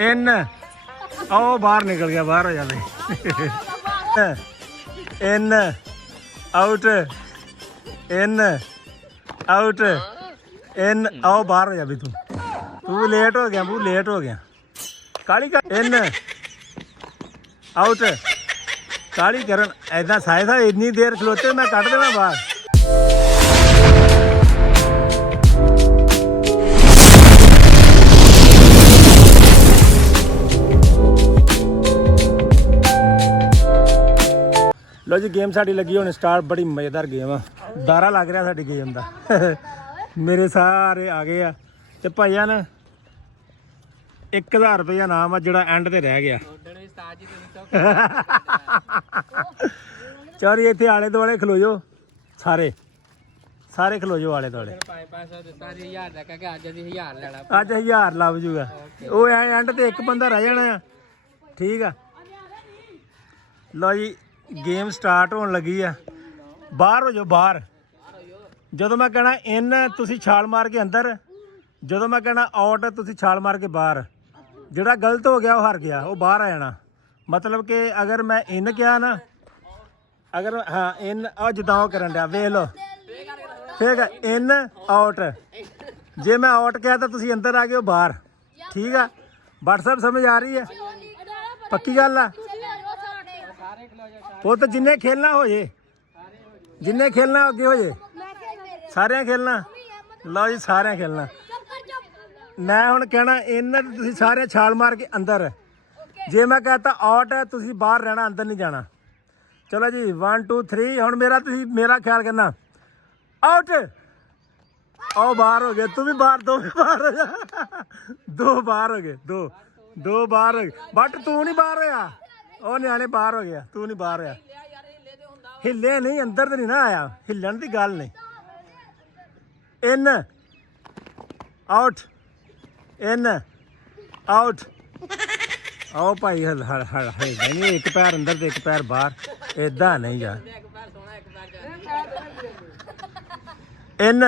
इन आओ बाहर निकल गया, बाहर हो जाते इन आउट इन आउट इन आओ बाहर हो जा भी तू लेट हो गया, तू लेट हो गया। काली कर इन आउट काली करन ऐदा साए सा इन्नी देर खलोते मैं कट देना बाहर। लो जी गेम साड़ी लगी हुण स्टार्ट, बड़ी मज़ेदार गेम आ, दारा लग रहा साडी गेम दा मेरे सारे आ गए आ ते भाईया ने 1000 रुपया नाम आ जिहड़ा एंड ते रह गया। चौरी इत्थे आले दुआले खलो जो, सारे सारे खलो जो आले दुआले। अज 1000 लभ जूगा, वो एंड ते एक बंदा रह जाना। ठीक है लो जी गेम स्टार्ट होने लगी है। बाहर हो जाओ, बाहर जो मैं कहना इन तुसी छाल मार के अंदर, जो मैं कहना आउट तुसी छाल मार के बाहर। जोड़ा गलत हो गया वो हार गया, वो बाहर आ जाना। मतलब कि अगर मैं इन किया ना, अगर हाँ इन और जिदा करन दिया वेख लो, ठीक है इन आउट, जे मैं आउट किया तो तुसी अंदर आ गए हो बाहर। ठीक है व्हाट्सएप समझ आ रही है, पक्की गल है। वो तो जिन्हें खेलना हो जे, जिन्हें खेलना अगे हो जे, सारे खेलना। लो जी सारे खेलना। मैं हुण कहना इन तुसीं सारे छाल मार के अंदर, जे मैं कहता आउट है तुसीं बाहर रहना, अंदर नहीं जाना। चलो जी 1 2 3 हुण मेरा ख्याल करना आउट। आओ बाहर हो गए, तू भी बाहर, दो भी बाहर हो जा, दो बाहर हो गए, दो बाहर हो गए। बट तू नहीं बाहर होया, ਉਹ ਨਿਆਣੇ ਬਾਹਰ ਹੋ ਗਿਆ, ਤੂੰ ਨਹੀਂ ਬਾਹਰ ਹੋਇਆ। ਹਿੱਲੇ ਨਹੀਂ, ਅੰਦਰ ਤੇ ਨਹੀਂ ਨਾ ਆਇਆ, ਹਿੱਲਣ ਦੀ ਗੱਲ ਨਹੀਂ। ਇਨ ਆਊਟ ਇਨ ਆਊਟ। ਆਓ ਭਾਈ ਹਲ ਹਲ ਹਲ ਨਹੀਂ, ਇੱਕ ਪੈਰ ਅੰਦਰ ਤੇ ਇੱਕ ਪੈਰ ਬਾਹਰ, ਇਦਾਂ ਨਹੀਂ ਯਾਰ। ਇਨ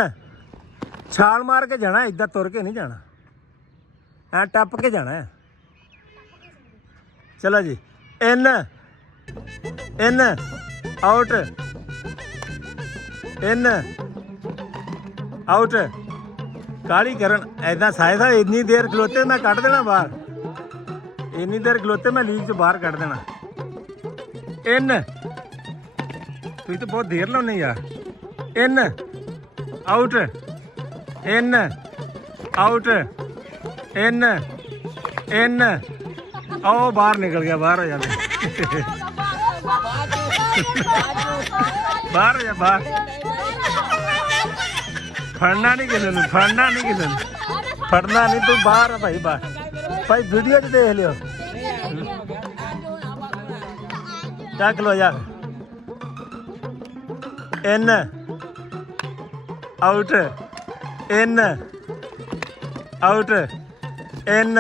ਛਾਲ ਮਾਰ ਕੇ ਜਾਣਾ, ਇਦਾਂ ਤੁਰ ਕੇ ਨਹੀਂ ਜਾਣਾ, ਐ ਟੱਪ ਕੇ ਜਾਣਾ ਹੈ। ਚਲੋ ਜੀ इन इन आउट इन आउट काली करन ऐदा साए सा इन्नी देर खलोते मैं कट देना बाहर, इन्नी देर खलोते मैं लीग च बाहर कट देना। इन तुम तो बहुत देर लाने यार। इन आउट इन आउट इन इन आओ बाहर निकल गया, बाहर हो जाते बाहर हो जा, बाहर फड़ना नहीं किसी ने, फड़ना नहीं किसी ने, फड़ना नहीं, तू बाहर है भाई, बाहर भाई वीडियो च देख लियो। चक लो यार। इन out in out in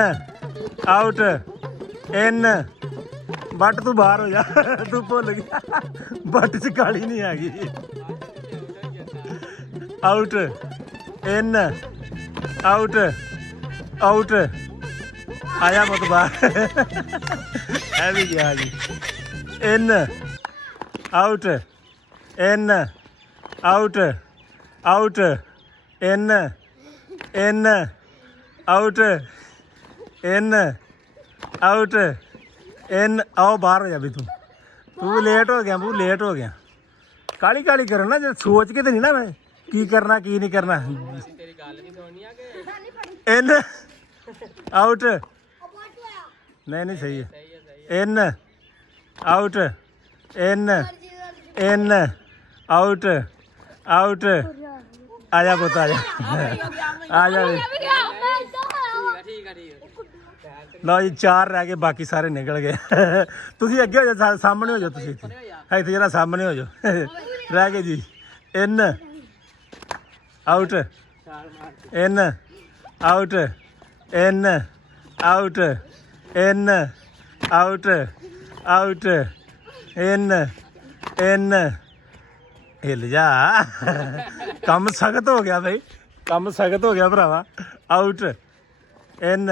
out in but तू बाहर हो जा, तू भुल गया बट च काली नहीं हैगी। आउट इन आउट आउट आया मत बाहर है भी गया जी। In out in out out in in out in out in आओ बाहर हो जा भी तू लेट हो गया, तू लेट हो गया। काली काली करो ना, जो सोच के तो नहीं ना मैं की करना की नहीं करना। इन आउट नहीं नहीं सही है। इन out in in out out आजा पुत आजा आजा। लो जी 4 रह गए, बाकी सारे निकल गए। तुसी अगे हो जाओ, सामने हो जाओ, तुसी इत्थे जरा सामने हो जाओ। रह गए जी in out in out in out in out out in in. हिल जा कम सख्त हो गया भाई, कम सख्त हो गया भरावा। Out in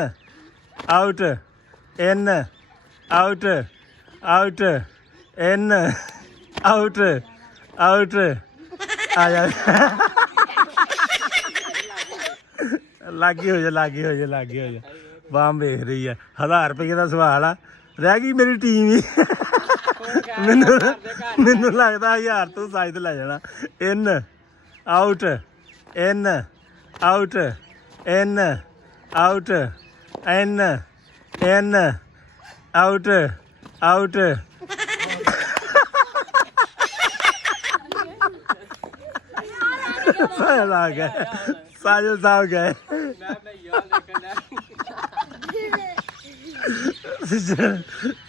out in out out in out out ਆ ਜਾ ਲਾਗੇ ਹੋ ਜਾ ਲਾਗੇ ਹੋ ਜਾ ਲਾਗੇ ਹੋ ਜਾ ਬਾਮ ਵੇਖ ਰਹੀ ਆ 1000 ਰੁਪਏ ਦਾ ਸਵਾਲ ਆ ਰਹਿ ਗਈ ਮੇਰੀ ਟੀਮ ਹੀ ਮੈਨੂੰ ਲੱਗਦਾ 1000 ਤੋਂ ਸਾਈਡ ਲੈ ਜਾਣਾ in out in out in out in in out out ਸਾਜਲ ਆ ਗਏ ਸਾਜਲ ਸਾਹਿਬ ਗਏ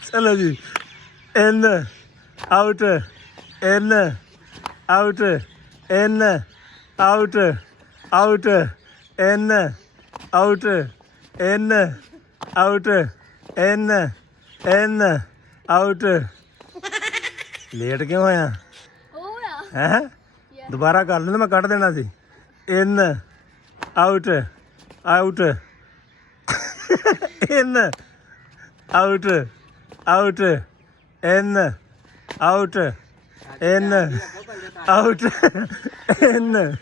ਚਲੋ ਜੀ in out in out in out out in out in out in in out late ਕਿਉਂ ਹੋਇਆ ਹੈ ਦੁਬਾਰਾ ਕਰ ਲੈਂਦਾ ਮੈਂ ਕੱਢ ਦੇਣਾ ਸੀ in out out in out out in out in out in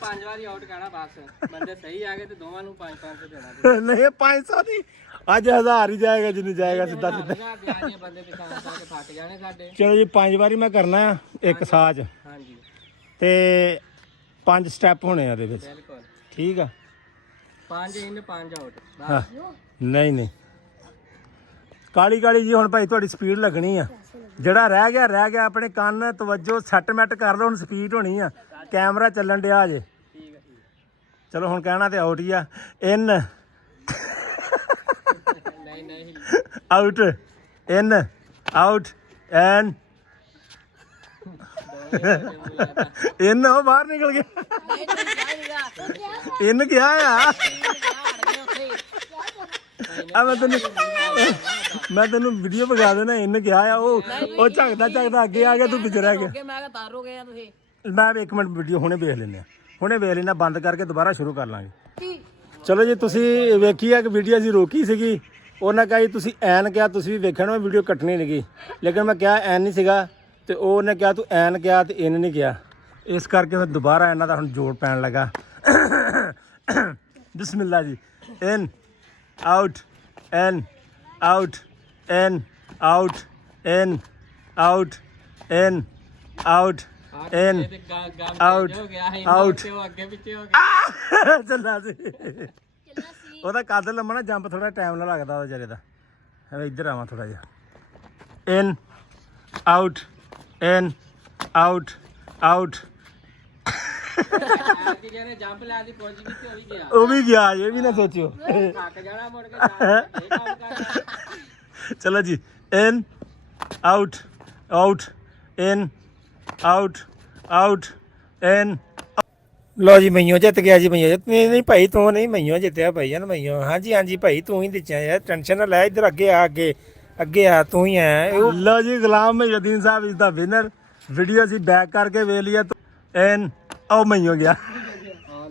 5 ਵਾਰੀ ਆਊਟ ਕਹਿਣਾ ਬਸ ਬੰਦੇ ਸਹੀ ਆ ਗਏ ਤੇ ਦੋਵਾਂ ਨੂੰ 500 ਦੇਣਾ ਨਹੀਂ 500 ਨਹੀਂ ਅੱਜ 1000 ਹੀ ਜਾਏਗਾ ਜਿੰਨੂੰ ਜਾਏਗਾ ਸਿੱਧਾ ਸਿੱਧਾ ਬੰਦੇ ਪਿਛਾਂ ਕਰਕੇ ਥੱਕ ਜਾਣੇ ਸਾਡੇ ਚਲੋ ਜੀ 5 ਵਾਰੀ ਮੈਂ ਕਰਨਾ ਆ ਇੱਕ ਸਾਜ ਹਾਂਜੀ ਤੇ 5 ਸਟੈਪ ਹੋਣੇ ਆ ਇਹਦੇ ਵਿੱਚ ਬਿਲਕੁਲ ਠੀਕ ਆ 5 ਇਨ 5 ਆਊਟ ਹਾਂ ਨਹੀਂ ਨਹੀਂ ਕਾਲੀ ਕਾਲੀ ਜੀ ਹੁਣ ਭਾਈ ਤੁਹਾਡੀ ਸਪੀਡ ਲੱਗਣੀ ਆ ਜਿਹੜਾ ਰਹਿ ਗਿਆ ਆਪਣੇ ਕੰਨ ਤਵੱਜੋ ਸੈਟਮੈਂਟ ਕਰ ਲਓ ਹੁਣ ਸਪੀਡ ਹੋਣੀ ਆ ਕੈਮਰਾ ਚੱਲਣ ਡਿਆ ਜੇ ਠੀਕ ਹੈ ਚਲੋ ਹੁਣ ਕਹਿਣਾ ਤੇ ਆਊਟ ਹੀ ਆ ਇਨ ਨਹੀਂ ਨਹੀਂ ਆਊਟ ਇਨ ਆਊਟ ਐਨ ਇਨ ਉਹ ਬਾਹਰ ਨਿਕਲ ਗਿਆ ਇਨ ਗਿਆ ਆ ਮੈਂ ਤੈਨੂੰ ਵੀਡੀਓ ਵਿਖਾ ਦੇਣਾ ਇਨ ਗਿਆ ਆ ਉਹ ਝਗਦਾ ਅੱਗੇ ਆ ਗਿਆ ਤੂੰ ਪਿੱਛੇ ਰਹਿ ਗਿਆ ਮੈਂ ਕਿਹਾ ਤਾਰੋ ਗਏ ਆ ਤੁਸੀਂ ਮੈਂ 1 ਮਿੰਟ ਵੀਡੀਓ ਹੁਣੇ ਵੇਖ ਲੈਂਦੇ ਆ ਬੰਦ ਕਰਕੇ ਦੁਬਾਰਾ ਸ਼ੁਰੂ ਕਰ ਲਾਂਗੇ ਚਲੋ ਜੀ ਤੁਸੀਂ ਵੇਖੀ ਆ ਕਿ ਵੀਡੀਓ ਅਸੀਂ ਰੋਕੀ ਸੀਗੀ ਉਹਨਾਂ ਕਹੀ ਤੁਸੀਂ ਐਨ ਕਿਹਾ ਤੁਸੀਂ ਵੀ ਵੇਖਣ ਮੈਂ ਵੀਡੀਓ ਕੱਟਣੀ ਨਹੀਂ ਲੇਕਿਨ ਮੈਂ ਕਿਹਾ ਐਨ ਨਹੀਂ ਸੀਗਾ ਤੇ ਉਹਨੇ ਕਿਹਾ ਤੂੰ ਐਨ ਕਿਹਾ ਤੇ ਇਨ ਨਹੀਂ ਕਿਹਾ ਇਸ ਕਰਕੇ ਫਿਰ ਦੁਬਾਰਾ ਇਹਨਾਂ ਦਾ ਹੁਣ ਜੋੜ ਪੈਣ ਲੱਗਾ ਬਿਸਮਿਲ੍ਲਾ ਜੀ in out in out in out in out in out in out out ਅੱਗੇ ਪਿੱਛੇ ਹੋ ਗਿਆ ਚੱਲਾ ਸੀ ਉਹਦਾ ਕੱਦ ਲੰਮਾ ਨਾ ਜੰਪ ਥੋੜਾ ਟਾਈਮ ਨਾਲ ਲੱਗਦਾ ਉਹ ਵਿਚਾਰੇ ਦਾ ਐਵੇਂ ਇੱਧਰ ਆਵਾਂ ਥੋੜਾ ਜਿਹਾ ਇਨ ਆਊਟ ਇਨ ਆਊਟ ਆਊਟ ਜਿਹਨੇ ਜੰਪ ਲਾ ਦੀ ਪਹੁੰਚ ਗਈ ਤੇ ਉਹ ਵੀ ਗਿਆ ਇਹ ਵੀ ਨਾ ਸੋਚਿਓ ਥੱਕ ਜਾਣਾ ਮੁੜ ਕੇ ਇਹ ਕੰਮ ਕਰਨਾ ਚਲੋ ਜੀ in out out in out out in ਲੋ ਜੀ ਮਈਓ ਜਿੱਤ ਗਿਆ ਜੀ ਮਈਓ ਨਹੀਂ ਭਾਈ ਤੂੰ ਨਹੀਂ ਮਈਓ ਜਿੱਤਿਆ ਭਾਈ ਨਾ ਮਈਓ ਹਾਂਜੀ ਭਾਈ ਤੂੰ ਹੀ ਦਿੱਚਿਆ ਯਾਰ ਟੈਨਸ਼ਨ ਨਾ ਲੈ ਇੱਧਰ ਅੱਗੇ ਆ ਤੂੰ ਹੀ ਆ ਲੋ ਜੀ ਗੁਲਾਮ ਮੁਹੀਉਦੀਨ ਸਾਹਿਬ ਇਸ ਦਾ ਵਿਨਰ ਵੀਡੀਓ ਅਸੀਂ ਬੈਕ ਕਰਕੇ ਵੇਖ ਲਿਆ ਐਨ ਉਹ ਮਈਓ ਗਿਆ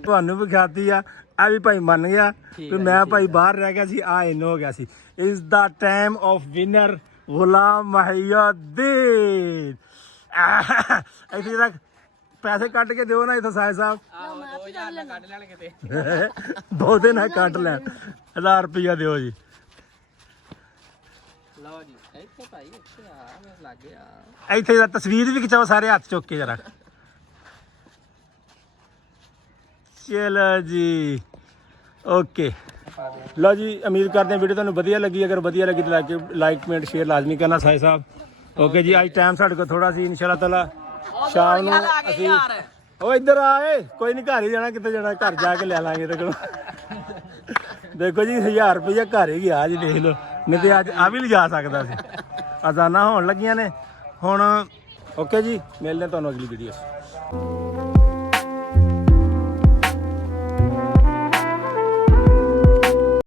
ਤੁਹਾਨੂੰ ਵਿਖਾਤੀ ਆ ਵੀ ਭਾਈ ਮੰਨ ਗਿਆ ਕਿ ਮੈਂ ਭਾਈ ਬਾਹਰ ਰਹਿ ਗਿਆ ਸੀ ਆ ਇਨ ਹੋ ਗਿਆ ਸੀ ਇਸ ਦਾ ਟਾਈਮ ਆਫ ਵਿਨਰ ਗੁਲਾਮ ਮੁਹੀਉਦੀਨ ਇੱਥੇ ਤੱਕ ਪੈਸੇ ਕੱਢ ਕੇ ਦਿਓ ਨਾ ਇੱਥੇ ਸਾਇ ਸਾਹਿਬ 2000 ਦਾ ਕੱਢ ਲੈਣ ਕਿਤੇ ਬਹੁਤੇ ਨਾ ਕੱਢ ਲੈਣ 1000 ਰੁਪਇਆ ਦਿਓ ਜੀ ਲਓ ਜੀ ਇੱਥੇ ਭਾਈ ਇੱਥੇ ਆ ਮੈਂ ਲੱਗ ਗਿਆ ਇੱਥੇ ਦਾ ਤਸਵੀਰ ਵੀ ਖਿਚਾਓ ਸਾਰੇ ਹੱਥ ਚੁੱਕ ਕੇ ਜਰਾ ਚਲੋ ਜੀ ਓਕੇ ਲਓ ਜੀ ਉਮੀਦ ਕਰਦੇ ਹਾਂ ਵੀਡੀਓ ਤੁਹਾਨੂੰ ਵਧੀਆ ਲੱਗੀ ਅਗਰ ਵਧੀਆ ਲੱਗੀ ਤਾਂ ਲਾਈਕ ਕਮੈਂਟ ਸ਼ੇਅਰ ਲਾਜ਼ਮੀ ਕਰਨਾ ਸਾਈ ਸਾਹਿਬ ਓਕੇ ਜੀ ਅੱਜ ਟਾਈਮ ਸਾਡੇ ਕੋਲ ਥੋੜਾ ਸੀ ਇਨਸ਼ਾਅੱਲਾ ਤਾਲਾ ਸ਼ਾਮ ਨੂੰ ਅਸੀਂ ਉਹ ਇੱਧਰ ਆਏ ਕੋਈ ਨਹੀਂ ਘਰ ਹੀ ਜਾਣਾ ਕਿਤੇ ਜਾਣਾ ਘਰ ਜਾ ਕੇ ਲੈ ਲਾਂਗੇ ਤੇ ਕੋਲ ਦੇਖੋ ਜੀ 1000 ਰੁਪਇਆ ਘਰ ਹੀ ਗਿਆ ਜੀ ਦੇਖ ਲਓ ਨਹੀਂ ਤੇ ਅੱਜ ਆ ਵੀ ਲਿਜਾ ਸਕਦਾ ਸੀ ਅਜ਼ਾਨਾਂ ਹੋਣ ਲੱਗੀਆਂ ਨੇ ਹੁਣ ਓਕੇ ਜੀ ਮਿਲਦੇ ਤੁਹਾਨੂੰ ਅਗਲੀ ਵੀਡੀਓ 'ਚ